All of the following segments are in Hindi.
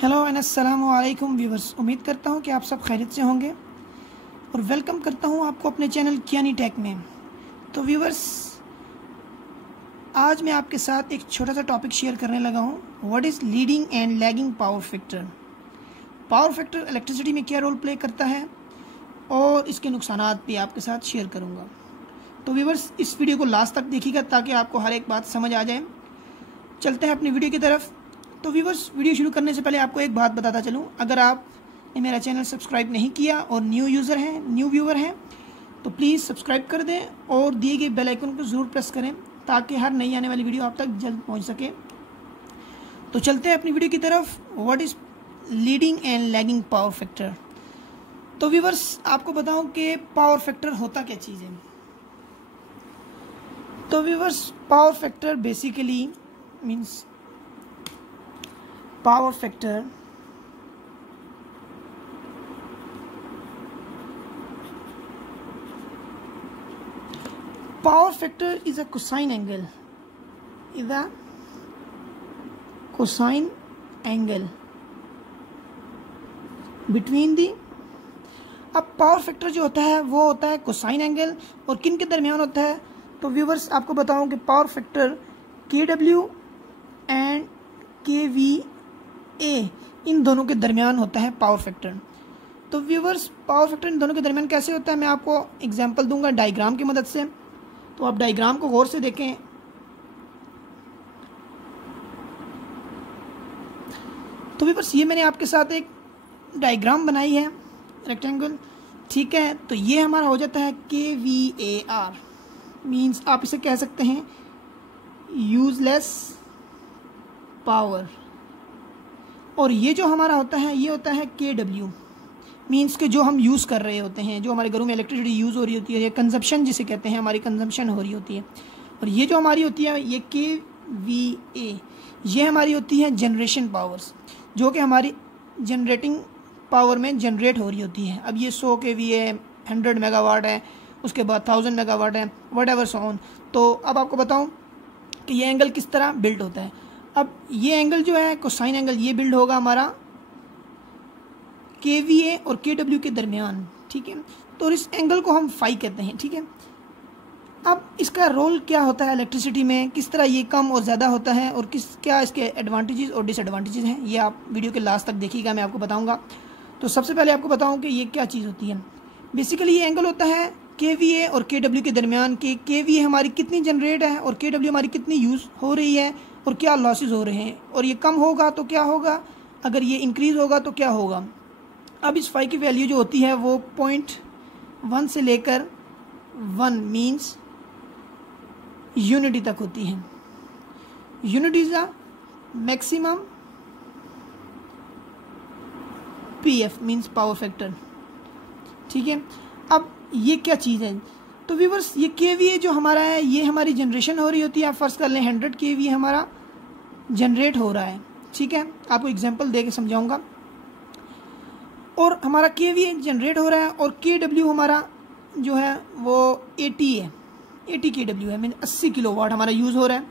हेलो एंड अस्सलाम वालेकुम व्यूवर्स। उम्मीद करता हूँ कि आप सब खैरियत से होंगे और वेलकम करता हूँ आपको अपने चैनल कियानी टेक में। तो व्यूवर्स, आज मैं आपके साथ एक छोटा सा टॉपिक शेयर करने लगा हूँ। What is leading and lagging power factor. Power factor electricity में क्या रोल प्ले करता है और इसके नुकसानात भी आपके साथ शेयर करूँगा। तो व्यूवर्स, इस वीडियो को लास्ट तक देखिएगा ताकि आपको हर एक बात समझ आ जाए। चलते हैं अपनी वीडियो की तरफ। तो व्यूवर्स, वीडियो शुरू करने से पहले आपको एक बात बताता चलूँ, अगर आपने मेरा चैनल सब्सक्राइब नहीं किया और न्यू व्यूवर हैं तो प्लीज़ सब्सक्राइब कर दें और दिए गए बेल आइकन को ज़रूर प्रेस करें ताकि हर नई आने वाली वीडियो आप तक जल्द पहुंच सके। तो चलते हैं अपनी वीडियो की तरफ। What is leading and lagging power factor. तो व्यूवर्स, आपको बताऊं कि पावर फैक्टर होता क्या चीज़ है। तो viewers, power factor basically means power factor is a cosine angle between the अब पावर फैक्टर जो होता है वो होता है कोसाइन एंगल और किन के दरमियान होता है। तो व्यूवर्स, आपको बताऊं कि power factor KW and KVA इन दोनों के दरमियान होता है पावर फैक्टर। तो व्यूवर्स, पावर फैक्टर इन दोनों के दरमियान कैसे होता है मैं आपको एग्जांपल दूंगा डायग्राम की मदद से। तो आप डायग्राम को गौर से देखें। तो व्यूवर्स, ये मैंने आपके साथ एक डायग्राम बनाई है रेक्टेंगल, ठीक है। तो ये हमारा हो जाता है KVAR, मीन्स आप इसे कह सकते हैं यूजलेस पावर। और ये जो हमारा होता है ये होता है KW, मीन्स के जो हम यूज़ कर रहे होते हैं, जो हमारे घरों में इलेक्ट्रिसिटी यूज़ हो रही होती है, या कंजप्शन जिसे कहते हैं, हमारी कंजप्शन हो रही होती है। और ये जो हमारी होती है ये KVA, ये हमारी होती है जनरेशन पावर्स, जो कि हमारी जनरेटिंग पावर में जनरेट हो रही होती है। अब ये 100 KVA 100 मेगावाट है, उसके बाद 1000 मेगावाट है, वट एवर सो ऑन। तो अब आपको बताऊँ कि ये एंगल किस तरह बिल्ड होता है। अब ये एंगल जो है कोसाइन एंगल, ये बिल्ड होगा हमारा KVA और KW के दरमियान, ठीक है। तो इस एंगल को हम फाई कहते हैं, ठीक है। अब इसका रोल क्या होता है इलेक्ट्रिसिटी में, किस तरह ये कम और ज़्यादा होता है और क्या इसके एडवांटेजेस और डिसएडवांटेजेस हैं, ये आप वीडियो के लास्ट तक देखिएगा, मैं आपको बताऊंगा। तो सबसे पहले आपको बताऊं कि ये क्या चीज़ होती है। बेसिकली ये एंगल होता है KVA और KW के दरमियान कि KVA हमारी कितनी जनरेट है और KW हमारी कितनी यूज़ हो रही है और क्या लॉसेस हो रहे हैं, और ये कम होगा तो क्या होगा, अगर ये इंक्रीज़ होगा तो क्या होगा। अब इस फाई की वैल्यू जो होती है वो 0.1 से लेकर 1 मीन्स यूनिटी तक होती है। Unity is a maximum PF means power factor, ठीक है। अब ये क्या चीज़ है। तो व्यूवर्स, ये KVA जो हमारा है ये हमारी जनरेशन हो रही होती है। आप फर्स्ट कर लें 100 KVA हमारा जनरेट हो रहा है, ठीक है। आपको एग्जांपल दे के समझाऊंगा। और हमारा KVA जनरेट हो रहा है और KW हमारा जो है वो 80 है, 80 KW है, मीन 80 किलोवाट हमारा यूज़ हो रहा है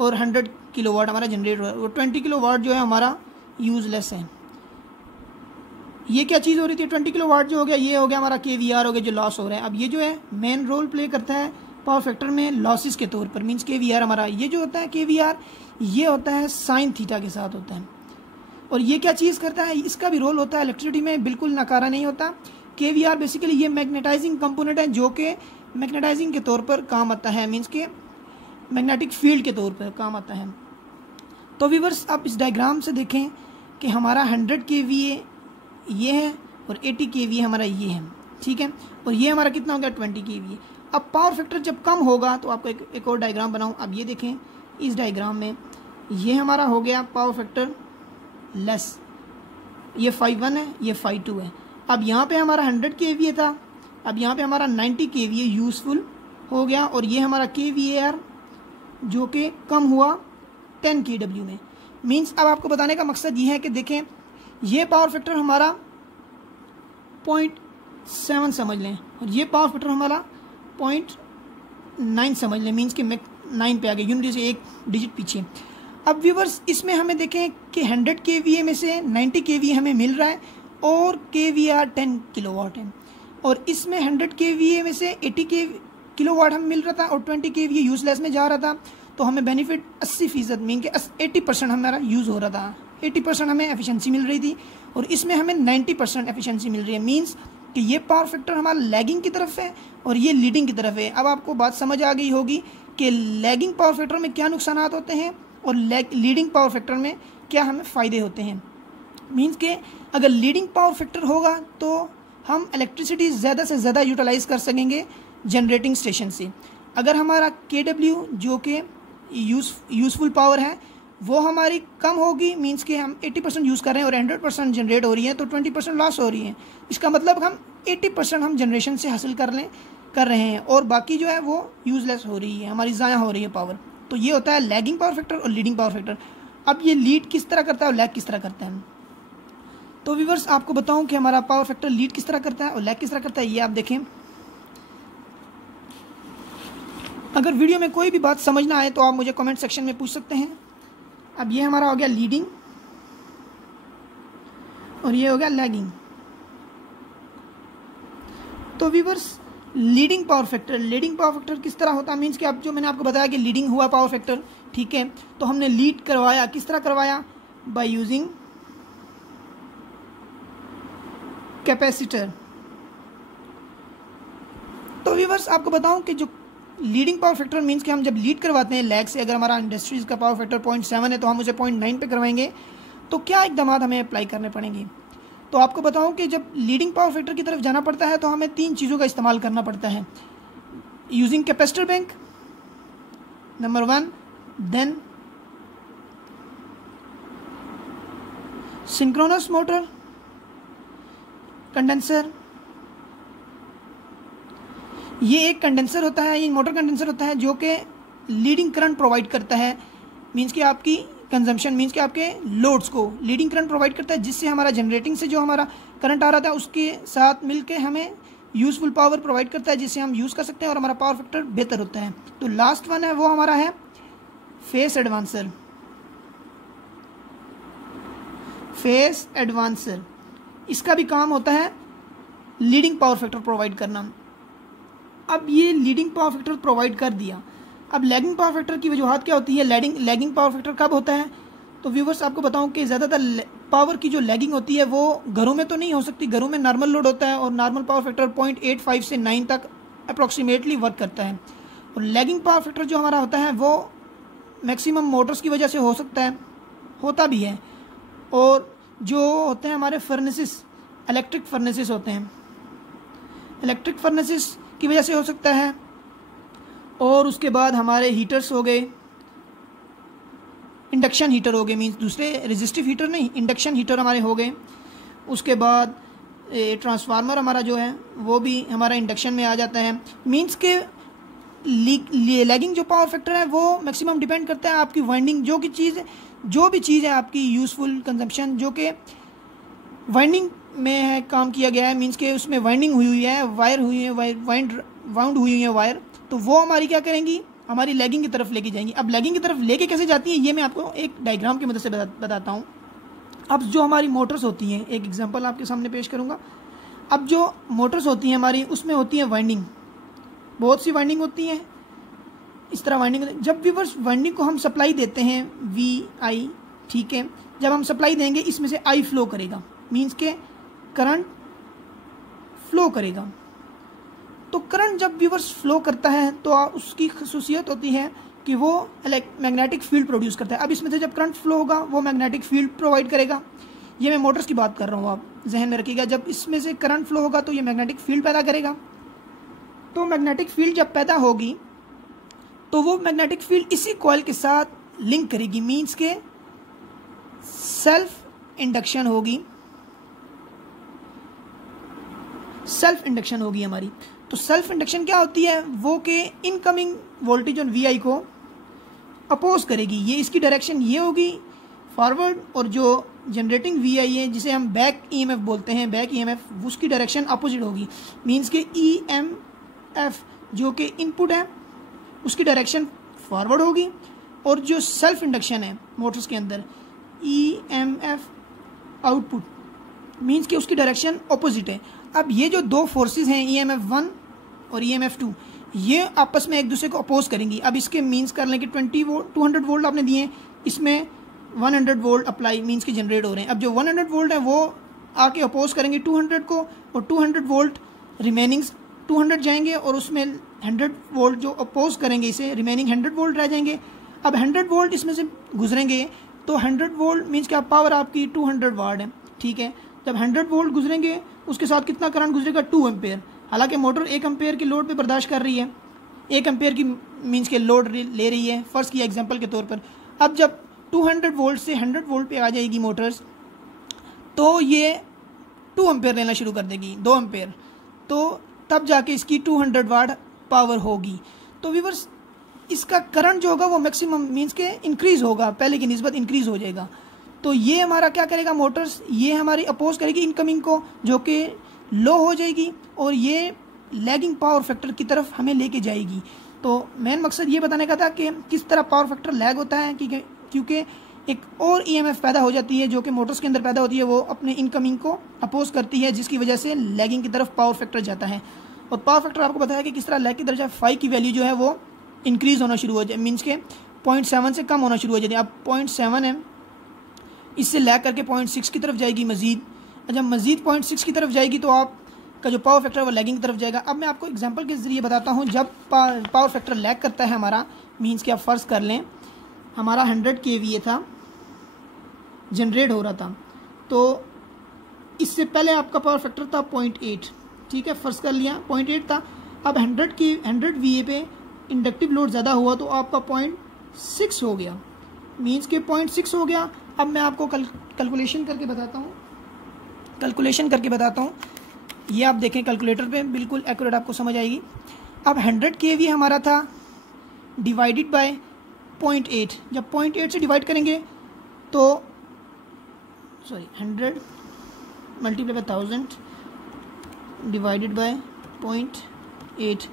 और 100 किलोवाट हमारा जनरेट हो रहा है। और 20 किलोवाट जो है हमारा यूजलेस है। ये क्या चीज़ हो रही थी, 20 किलोवाट जो हो गया, ये हो गया हमारा KVAR हो गया जो लॉस हो रहा है। अब ये जो है मेन रोल प्ले करता है पावर फैक्टर में लॉसेस के तौर पर, मीन्स KVAR हमारा ये जो होता है KVAR ये होता है साइन थीटा के साथ होता है। और ये क्या चीज़ करता है, इसका भी रोल होता है इलेक्ट्रिसिटी में, बिल्कुल नकारा नहीं होता। KVAR बेसिकली ये मैग्नेटाइजिंग कंपोनेंट है जो कि मैग्नेटाइजिंग के तौर पर काम आता है, मीन्स के मैग्नेटिक फील्ड के तौर पर काम आता है। तो व्यूवर्स, आप इस डायग्राम से देखें कि हमारा 100 KVA ये है और 80 KVA हमारा ये है, ठीक है। और ये हमारा कितना हो गया 20 KVA। अब पावर फैक्टर जब कम होगा तो आपको एक और डायग्राम बनाऊं। अब ये देखें, इस डायग्राम में ये हमारा हो गया पावर फैक्टर लेस, ये 5.1 है, ये 5.2 है। अब यहाँ पे हमारा 100 KVA था, अब यहाँ पे हमारा 90 KVA यूज़फुल हो गया और ये हमारा KVAR जो कि कम हुआ 10 KW में। मीन्स अब आपको बताने का मकसद ये है कि देखें, ये पावर फैक्टर हमारा 0.7 समझ लें और ये पावर फैक्टर हमारा 0.9 समझ लें, मीन्स कि 9 पे आ गया, यूनिट से एक डिजिट पीछे। अब व्यूवर्स इसमें हमें देखें कि 100 kVA में से 90 kVA हमें मिल रहा है और kVAR 10 किलोवाट है, और इसमें 100 kVA में से 80 किलोवाट हमें मिल रहा था और 20 kVA यूजलेस में जा रहा था। तो हमें बेनिफिट 80% मीन के 80% हमारा यूज़ हो रहा था, 80% हमें एफिशिएंसी मिल रही थी, और इसमें हमें 90% एफिशिएंसी मिल रही है। मीन्स कि ये पावर फैक्टर हमारा लैगिंग की तरफ है और ये लीडिंग की तरफ है। अब आपको बात समझ आ गई होगी कि लैगिंग पावर फैक्टर में क्या नुकसान होते हैं और लीडिंग पावर फैक्टर में क्या हमें फ़ायदे होते हैं। मीन्स के अगर लीडिंग पावर फैक्टर होगा तो हम इलेक्ट्रिसिटी ज़्यादा से ज़्यादा यूटिलाइज़ कर सकेंगे जनरेटिंग स्टेशन से। अगर हमारा KW जो कि यूज़फुल पावर है वो हमारी कम होगी, मीन्स कि हम 80% यूज़ कर रहे हैं और 100% जनरेट हो रही है, तो 20% लॉस हो रही है। इसका मतलब हम 80% हम जनरेशन से हासिल कर रहे हैं और बाकी जो है वो यूज़लेस हो रही है, हमारी ज़ाया हो रही है पावर। तो ये होता है लैगिंग पावर फैक्टर और लीडिंग पावर फैक्टर। अब ये लीड किस तरह करता है और लैग किस तरह करता है, तो व्यूअर्स आपको बताऊं कि हमारा पावर फैक्टर लीड किस तरह करता है और लैग किस तरह करता है, ये आप देखें। अगर वीडियो में कोई भी बात समझ ना आए तो आप मुझे कमेंट सेक्शन में पूछ सकते हैं। अब ये हमारा हो गया लीडिंग और ये हो गया लैगिंग। तो व्यूअर्स लीडिंग पावर फैक्टर किस तरह होता है, मीन्स कि अब जो मैंने आपको बताया कि लीडिंग हुआ पावर फैक्टर, ठीक है, तो हमने लीड करवाया, किस तरह करवाया, बाय यूजिंग कैपेसिटर। तो व्यूअर्स आपको बताऊं कि जो लीडिंग पावर फैक्टर मीन्स कि हम जब लीड करवाते हैं लैग से, अगर हमारा इंडस्ट्रीज का पावर फैक्टर 0.7 है तो हम उसे 0.9 पे करवाएंगे, तो क्या इकदाम हमें अप्लाई करने पड़ेंगे। तो आपको बताऊं कि जब लीडिंग पावर फैक्टर की तरफ जाना पड़ता है तो हमें 3 चीज़ों का इस्तेमाल करना पड़ता है। Using capacitor bank number 1, then synchronous motor condenser. ये एक कंडेंसर होता है, ये मोटर कंडेंसर होता है जो कि लीडिंग करंट प्रोवाइड करता है, मींस कि आपकी कंजम्पशन, मींस कि आपके लोड्स को लीडिंग करंट प्रोवाइड करता है, जिससे हमारा जनरेटिंग से जो हमारा करंट आ रहा था उसके साथ मिलके हमें यूजफुल पावर प्रोवाइड करता है, जिससे हम यूज़ कर सकते हैं और हमारा पावर फैक्टर बेहतर होता है। तो लास्ट वन है वो हमारा है फेस एडवांसर। इसका भी काम होता है लीडिंग पावर फैक्टर प्रोवाइड करना। अब ये लीडिंग पावर फैक्टर प्रोवाइड कर दिया, अब लैगिंग पावर फैक्टर की वजूहत क्या होती है, लैगिंग पावर फैक्टर कब होता है। तो व्यूवर्स आपको बताऊं कि ज़्यादातर पावर की जो लैगिंग होती है वो घरों में तो नहीं हो सकती, घरों में नॉर्मल लोड होता है और नॉर्मल पावर फैक्टर 0.85 से 9 तक अप्रॉक्सीमेटली वर्क करता है। और लैगिंग पावर फैक्टर जो हमारा होता है वो मैक्सिमम मोटर्स की वजह से हो सकता है, होता भी है, और जो होते हैं हमारे फर्नेसेस, इलेक्ट्रिक फर्नेसेस होते हैं, इलेक्ट्रिक फर्नेसेस की वजह से हो सकता है। और उसके बाद हमारे हीटर्स हो गए, इंडक्शन हीटर हो गए, मीन्स दूसरे रेजिस्टिव हीटर नहीं, इंडक्शन हीटर हमारे हो गए। उसके बाद ट्रांसफार्मर हमारा जो है वो भी हमारा इंडक्शन में आ जाता है। मीन्स के लैगिंग जो पावर फैक्टर है वो मैक्सिमम डिपेंड करता है आपकी वाइंडिंग, जो भी चीज़ है आपकी यूज़फुल कंजम्पशन जो कि वाइंडिंग में है काम किया गया है, मीन्स के उसमें वाइंडिंग हुई है, वायर हुई है, वाउंड हुई है वायर, तो वो हमारी क्या करेंगी, हमारी लैगिंग की तरफ लेके जाएंगी। अब लैगिंग की तरफ लेके कैसे जाती है ये मैं आपको एक डायग्राम की मदद से बताता हूँ। अब जो हमारी मोटर्स होती हैं, एक एग्जांपल आपके सामने पेश करूँगा। अब जो मोटर्स होती हैं हमारी, उसमें होती है वाइंडिंग, बहुत सी वाइंडिंग होती हैं, इस तरह वाइंडिंग। जब व्यूअर्स वाइंडिंग को हम सप्लाई देते हैं VI, ठीक है, जब हम सप्लाई देंगे इसमें से I फ्लो करेगा, मीन्स के करंट फ्लो करेगा। तो करंट जब व्यूअर्स फ्लो करता है तो उसकी खसूसियत होती है कि वो मैग्नेटिक फील्ड प्रोड्यूस करता है। अब इसमें से जब करंट फ्लो होगा वो मैग्नेटिक फील्ड प्रोवाइड करेगा। ये मैं मोटर्स की बात कर रहा हूँ, आप जहन में रखिएगा। जब इसमें से करंट फ्लो होगा तो ये मैग्नेटिक फील्ड पैदा करेगा। तो मैग्नेटिक फील्ड जब पैदा होगी तो वो मैग्नेटिक फील्ड इसी कॉइल के साथ लिंक करेगी, मीन्स के सेल्फ इंडक्शन होगी हमारी। तो सेल्फ इंडक्शन क्या होती है, वो के इनकमिंग वोल्टेज ऑन VI को अपोज करेगी। ये इसकी डायरेक्शन ये होगी फॉरवर्ड, और जो जनरेटिंग VI है जिसे हम बैक EMF बोलते हैं, बैक EMF, उसकी डायरेक्शन अपोजिट होगी। मीन्स के EMF जो कि इनपुट है उसकी डायरेक्शन फॉरवर्ड होगी और जो सेल्फ इंडक्शन है मोटर्स के अंदर, EMF आउटपुट मीन्स कि उसकी डायरेक्शन ऑपोजिट है। अब ये जो दो फोर्सेस हैं EMF 1 और EMF 2, ये आपस में एक दूसरे को अपोज करेंगी। अब इसके मीन्स कर लें कि 200 वोल्ट आपने दिए, इसमें 100 वोल्ट अप्लाई मीन्स के जनरेट हो रहे हैं। अब जो 100 वोल्ट है वो आके अपोज करेंगे 200 को, और 200 वोल्ट रिमेनिंग 200 जाएंगे और उसमें 100 वोल्ट जो अपोज करेंगे इसे, रिमेनिंग 100 वोल्ट रह जाएंगे। अब 100 वोल्ट इसमें से गुजरेंगे तो 100 वोल्ट मीन्स क्या पावर आपकी 200 वाट है, ठीक है। जब 100 वोल्ट गुजरेंगे उसके साथ कितना करंट गुजरेगा, 2 एम्पेयर। हालांकि मोटर 1 एम्पेयर की लोड पे बर्दाश्त कर रही है, 1 एम्पेयर की मीन्स के लोड ले रही है, फर्स्ट किया एग्जांपल के तौर पर। अब जब 200 वोल्ट से 100 वोल्ट पे आ जाएगी मोटर्स, तो ये 2 एम्पेयर लेना शुरू कर देगी, 2 एम्पेयर, तो तब जाके इसकी 200 वाट पावर होगी। तो व्यूअर्स इसका करंट जो होगा वो मैक्सिमम मीन्स के इंक्रीज होगा, पहले की निस्बत इंक्रीज हो जाएगा। तो ये हमारा क्या करेगा मोटर्स, ये हमारी अपोज करेगी इनकमिंग को जो कि लो हो जाएगी, और ये लैगिंग पावर फैक्टर की तरफ हमें लेके जाएगी। तो मेन मकसद ये बताने का था कि किस तरह पावर फैक्टर लैग होता है, क्योंकि एक और EMF पैदा हो जाती है जो कि मोटर्स के अंदर पैदा होती है, वो अपने इनकमिंग को अपोज करती है, जिसकी वजह से लैगिंग की तरफ पावर फैक्टर जाता है। और पावर फैक्टर आपको बताया कि किस तरह लैग की दर्जा 5 की वैल्यू जो है वो इंक्रीज होना शुरू हो जाए, मीन्स के 0.7 से कम होना शुरू हो जाती है। अब 0.7 है, इससे लैग करके 0.6 की तरफ जाएगी मजीद। जब मजीद 0.6 की तरफ जाएगी तो आपका जो पावर फैक्टर है वो लैगिंग की तरफ जाएगा। अब मैं आपको एग्जांपल के ज़रिए बताता हूँ, जब पावर फैक्टर लैग करता है हमारा, मीन्स कि आप फ़र्ज कर लें हमारा 100 kVA था, जनरेट हो रहा था, तो इससे पहले आपका पावर फैक्टर था 0.8, ठीक है, फ़र्ज कर लिया 0.8 था। अब 100 VA पे इंडक्टिव लोड ज़्यादा हुआ तो आपका 0.6 हो गया, मीन्स के 0.6 हो गया। अब मैं आपको कैलकुलेशन करके बताता हूँ, ये आप देखें कैलकुलेटर पे, बिल्कुल एक्यूरेट आपको समझ आएगी। अब 100 kVA हमारा था, डिवाइडेड बाय 0.8, जब 0.8 से डिवाइड करेंगे तो 100 मल्टीप्लाई बाय 1000 डिवाइडेड बाय 0.8,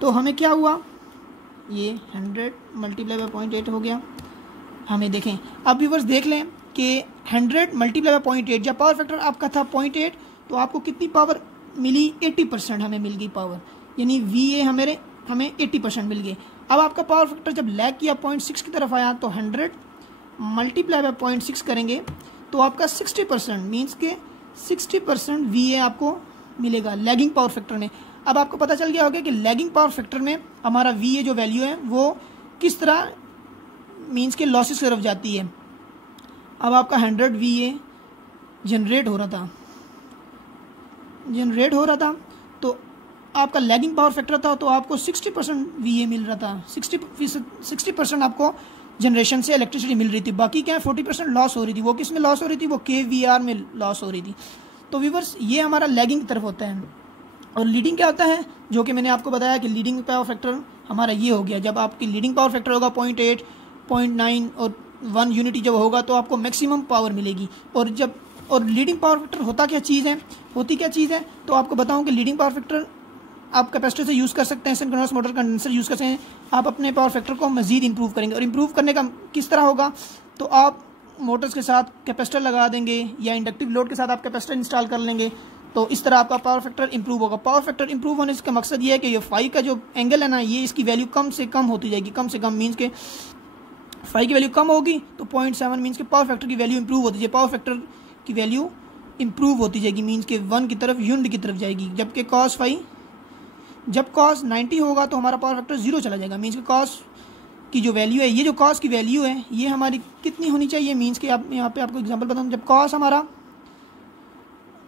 तो हमें क्या हुआ, ये 100 मल्टीप्लाई बाय 0.8 हो गया। हमें देखें, अब व्यूअर्स देख लें कि 100 मल्टीप्लाई बाय 0.8, जब पावर फैक्टर आपका था 0.8 तो आपको कितनी पावर मिली, 80% हमें मिल गई पावर, यानी VA हमें 80% मिल गई। अब आपका पावर फैक्टर जब लैग किया 0.6 की तरफ आया तो 100 मल्टीप्लाई बाय 0.6 करेंगे तो आपका 60% मीन्स के 60% VA आपको मिलेगा लैगिंग पावर फैक्टर में। अब आपको पता चल गया होगा कि लैगिंग पावर फैक्टर में हमारा VA जो वैल्यू है वो किस तरह मीन्स के लॉसेस की तरफ जाती है। अब आपका 100 VA जनरेट हो रहा था तो आपका लैगिंग पावर फैक्टर था, तो आपको 60% VA मिल रहा था, 60% आपको जनरेशन से इलेक्ट्रिसिटी मिल रही थी, बाकी क्या 40% लॉस हो रही थी। वो किस में लॉस हो रही थी, वो kVAR में लॉस हो रही थी। तो व्यूअर्स ये हमारा लैगिंग की तरफ होता है। और लीडिंग क्या होता है, जो कि मैंने आपको बताया कि लीडिंग पावर फैक्टर हमारा ये हो गया, जब आपकी लीडिंग पावर फैक्टर होगा 0.8, 0.9 और 1 यूनिटी जब होगा तो आपको मैक्सिमम पावर मिलेगी। और लीडिंग पावर फैक्टर होती क्या चीज़ है, तो आपको बताऊं कि लीडिंग पावर फैक्टर आप कैपेसिटर से यूज़ कर सकते हैं, सिंक्रोनस मोटर कंडेंसर यूज़ कर सकते हैं, आप अपने पावर फैक्टर को मजीद इंप्रूव करेंगे। और इंप्रूव करने का किस तरह होगा, तो आप मोटर्स के साथ कैपेसिटर लगा देंगे या इंडक्टिव लोड के साथ आप कैपेसिटर इंस्टॉल कर लेंगे, तो इस तरह आपका पावर फैक्टर इंप्रूव होगा। पावर फैक्टर इंप्रूव होने का मकसद ये है कि ये फाई का जो एंगल है ना, ये इसकी वैल्यू कम से कम होती जाएगी, कम से कम मीन्स के फाई की वैल्यू कम होगी तो 0.7 मीन्स के पावर फैक्टर की वैल्यू इंप्रूव होती जाएगी, पावर फैक्टर की वैल्यू इंप्रूव होती जाएगी, मीन्स के 1 की तरफ यूनिट की तरफ जाएगी। जबकि कॉस फाई जब कॉस 90 होगा तो हमारा पावर फैक्टर 0 चला जाएगा, मीन्स के कॉस की जो वैल्यू है, ये जो कॉस की वैल्यू है ये हमारी कितनी होनी चाहिए, मीन्स के आप यहाँ पे आपको एग्जांपल बताऊँ, जब कॉस हमारा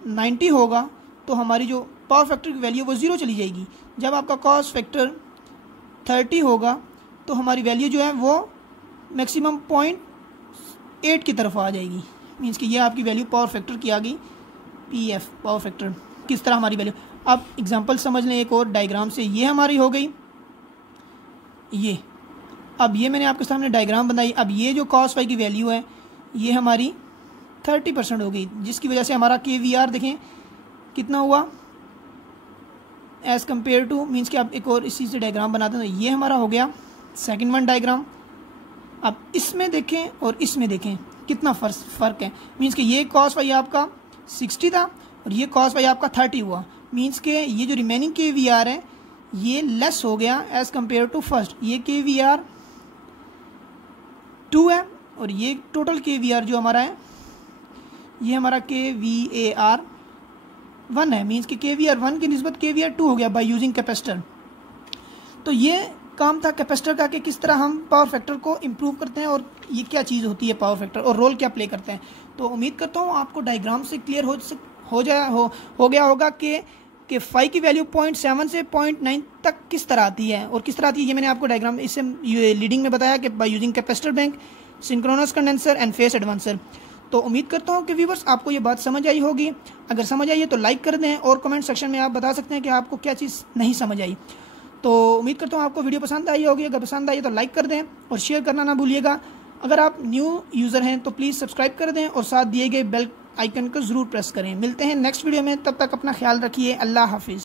90 होगा तो हमारी जो पावर फैक्टर की वैल्यू वो 0 चली जाएगी। जब आपका कॉस फैक्टर 30 होगा तो हमारी वैल्यू जो है वो मैक्सिमम 0.8 की तरफ आ जाएगी, मीन्स कि ये आपकी वैल्यू पावर फैक्टर की आ गई, PF पावर फैक्टर किस तरह हमारी वैल्यू। आप एग्जांपल समझ लें एक और डायग्राम से, ये हमारी हो गई ये, अब ये मैंने आपके सामने डायग्राम बनाई। अब ये जो कॉस फाई की वैल्यू है ये हमारी 30% हो गई, जिसकी वजह से हमारा kVAR देखें कितना हुआ एज़ कम्पेयर टू, मीन्स कि आप एक और इसी से डायग्राम बनाते हैं। तो ये हमारा हो गया सेकंड वन डायग्राम, अब इसमें देखें और इसमें देखें कितना फ़र्क है। मीन्स कि ये कॉस वाई आपका 60 था और ये कॉस वाई आपका 30 हुआ। मीन्स के ये जो रिमेनिंग KVR है ये लेस हो गया एज़ कम्पेयर टू फर्स्ट। ये KVR 2 है और ये टोटल KVR जो हमारा है ये हमारा KVAR 1 है। मीन्स कि KVR 1 की निस्बत KVR 2 हो गया बाय यूजिंग कैपेसिटर। तो ये काम था कैपेसिटर का कि किस तरह हम पावर फैक्टर को इम्प्रूव करते हैं और ये क्या चीज़ होती है पावर फैक्टर और रोल क्या प्ले करते हैं। तो उम्मीद करता हूँ आपको डायग्राम से क्लियर हो गया होगा कि फाई की वैल्यू 0.7 से 0.9 तक किस तरह आती है और किस तरह आती है। ये मैंने आपको डायग्राम इससे लीडिंग में बताया कि by using capacitor bank, synchronous condenser and face advancer. तो उम्मीद करता हूँ कि व्यूवर्स आपको ये बात समझ आई होगी। अगर समझ आई है तो लाइक कर दें और कमेंट सेक्शन में आप बता सकते हैं कि आपको क्या चीज़ नहीं समझ आई। तो उम्मीद करता हूँ आपको वीडियो पसंद आई होगी। अगर पसंद आई तो लाइक कर दें और शेयर करना ना भूलिएगा। अगर आप न्यू यूज़र हैं तो प्लीज़ सब्सक्राइब कर दें और साथ दिए गए बेल आइकन को ज़रूर प्रेस करें। मिलते हैं नेक्स्ट वीडियो में, तब तक अपना ख्याल रखिए। अल्लाह हाफिज़।